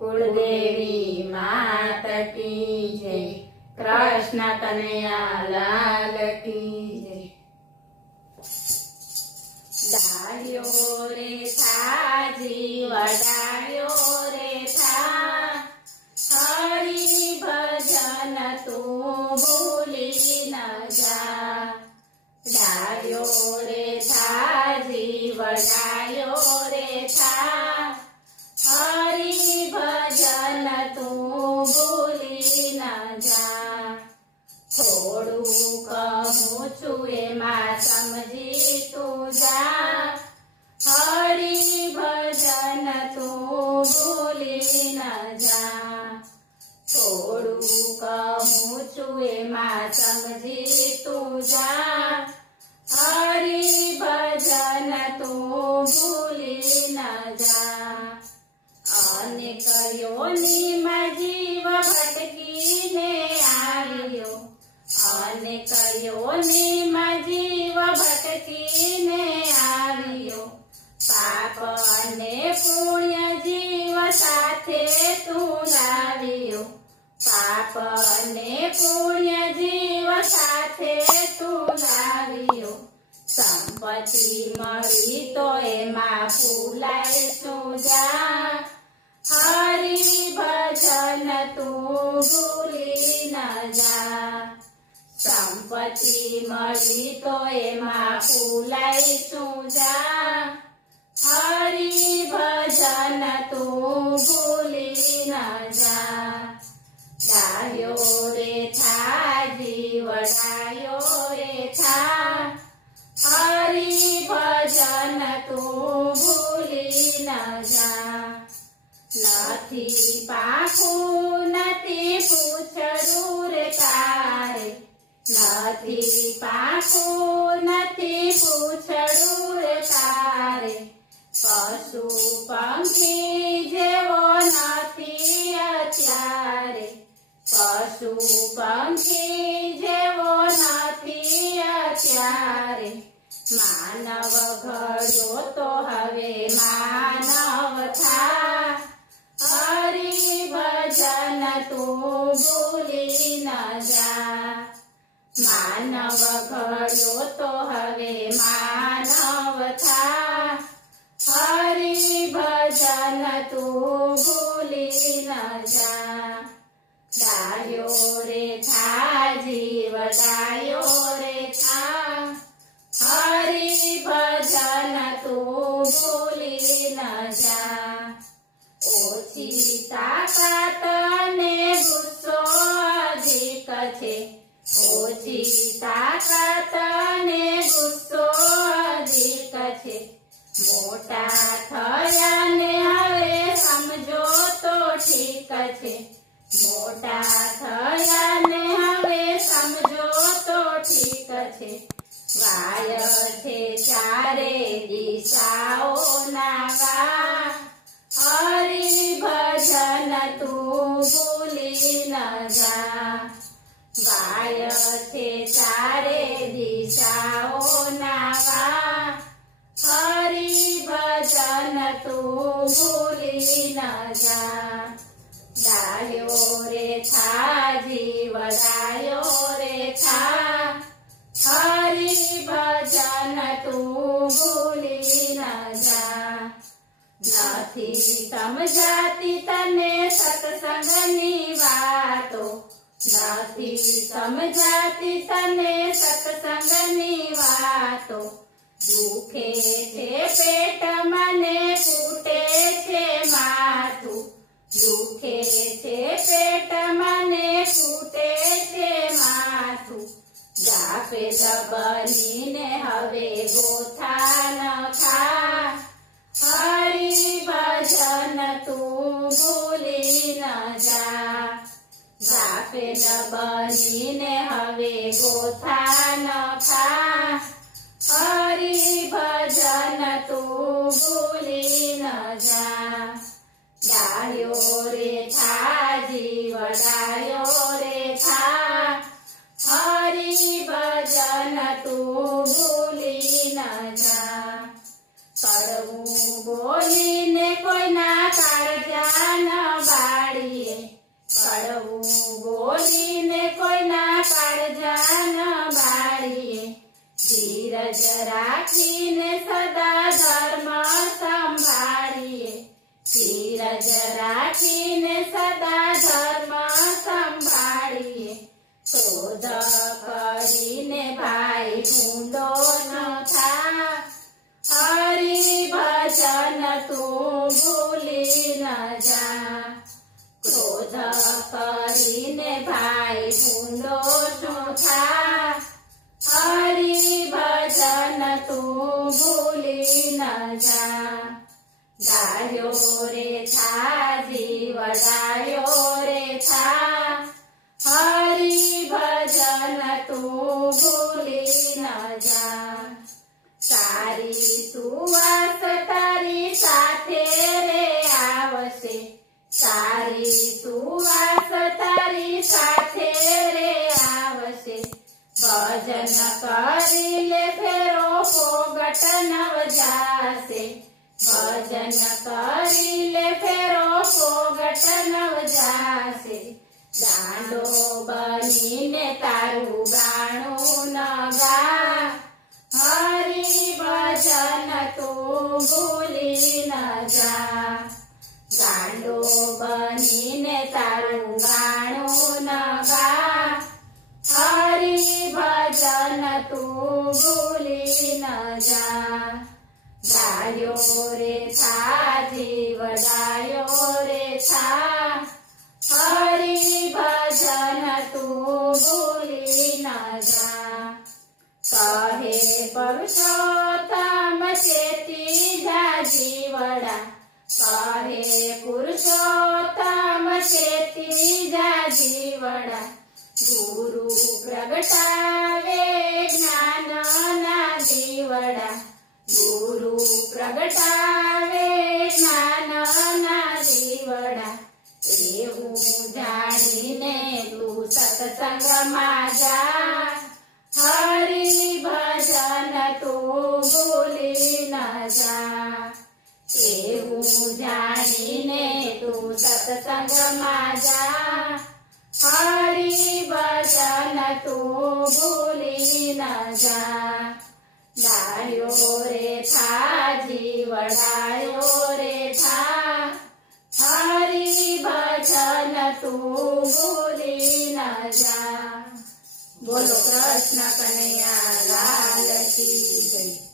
कुलदेवी मात की जय। कृष्ण कन्हैया लाल की जय। डायो रे था जीव डायो रे था, हरि भजन तू भूली न जा। डायो रे था जीव डायो रे था, हरि भजन तू भूली न जा। थोड़ू कहूँ छू एમાં समझी तू जा, हरि भजन तू भूली न जा। थोड़ू कहूँ छू एમાં समझी तू जा, हरि भजन तू भूली न जा। अनेक योनिમાં जीव भटकीને આવ્યો, अनेक योनिમાં जीव ભટકીને આવ્યો। પાપ અને પુણ્ય જીવ સાથે તું લાવ્યો, પાપ અને પુણ્ય જીવ સાથે તું લાવ્યો। સંપત્તિ મળી તો એમાં ફૂલાય શું જા, હરિ ભજન તું ભૂલી ન જા। સંપત્તિ મળી તો એમાં ફૂલાય શું જા, હરિ ભજન તું ભૂલી ન જા। ડાયો રે થા જીવ ડાયો રે થા, હરિ ભજન તું ભૂલી ન જા। નથી પાખું નથી પૂછડું રે તારે, નથી પાખું નથી પૂછડું રે તારે। પશુ પંખી જેવો નથી અત્યારે, પશુ પંખી જેવો નથી અત્યારે। માનવ ઘડ્યો તો હવે માનવ થા, હરિ ભજન તું ભૂલી ન જા। માનવ ઘડ્યો તો હવે માનવ થા, હરિ ભજન તું ભૂલી ન જા। ડાયો રે થા જીવ ડાયો રે થા, હરિ ભજન તું ભૂલી ન જા। ઓછી તાકાત ને ગુસ્સો અધિક છે, ઓછી તાકાત ને ગુસ્સો અધિક છે। મોટા થયા ને હવે સમજો તો ઠીક છે, મોટા થયા ને હવે સમજો તો ઠીક છે। વાય છે ચારે દિશાઓના વા, હરિ ભજન તું ભૂલી ન જા। વાય છે ચારે દિશાઓના વા, હરિ ભજન તું ભૂલી ન જા। ડાયો રે થા જીવ ડાયો રે થા, હરિ ભજન તું ભૂલી ન જા। નથી સમજાતી તને સત્સંગની વાતો, નથી સમજાતી તને સત્સંગની વાતો। દુખે છે પેટ મને ફૂટે છે માથું, દુખે છે પેટ મને ફૂટે છે માથું। જાફેલ બનીને હવે ગોથા ન ખા, હરિ ભજન તું ભૂલી ન જા। જાફેલ બનીને હવે ગોથા ન ખા, હરિ ભજન તું ભૂલી ન જા। ડાયો રે થા જીવ ડાયો રે થા, હરિ ભજન તું ભૂલી ન જા। કડવું બોલીને કોઈના કાળજા ન બાળીએ, કડવું બોલીને કોઈના કાળજા ન બાળીએ, ધીરજ રાખીને સદા ધર્મ સંભાળીએ, ધીરજ રાખીને સદા ધર્મ સંભાળીએ, ક્રોધ કરીને ભાઈ ભૂંડો ન થા, હરિ ભજન તું ભૂલી ન જા, ક્રોધ કરીને ભાઈ ભૂંડો ન થા, હરિ ભજન તું ભૂલી ન જા, ડાયો રે થા જીવ ડાયો રે થા, હરિ ભજન તું ભૂલી ન જા, સારી સુવાસ તારી સાથે રે આવશે, સારી સુવાસ તારી સાથે રે આવશે, ભજન કરી લે ફેરો પોગટ નવ જાશે, ભજન કરી લે ફેરો પોગટ નવ જાશે, દાંડો બનીને તારું ગાણું ન ગા, હરિ ભજન તું ભૂલી ન જા, ગાંડો બનીને તારું ગાણું ન ગા, હરિ ભજન તું ભૂલી ન જા, ડાયો રે થા જીવ ડાયો રે થા, હરિ ભજન તું ભૂલી ન જા, કહે પુરુષોત્તમ ચેતી જા જીવડા, કહે પુરુષોત્તમ ચેતી જા જીવડા, ગુરુ પ્રગટાવે જ્ઞાનના દીવડા, ગુરુ પ્રગટાવે જ્ઞાનના દીવડા, એવું જાણીને તું સત્સંગમાં જા, હરિ ભજન તું ભૂલી ન જા, એવું જાણીને તું સત્સંગમાં જા, હરિ ભજન તું ભૂલી ન જા, ડાયો રે થા જીવ ડાયો રે થા, હરિ ભજન તું ભૂલી ન જા, બોલો કૃષ્ણ કનૈયા લાલ કી જય।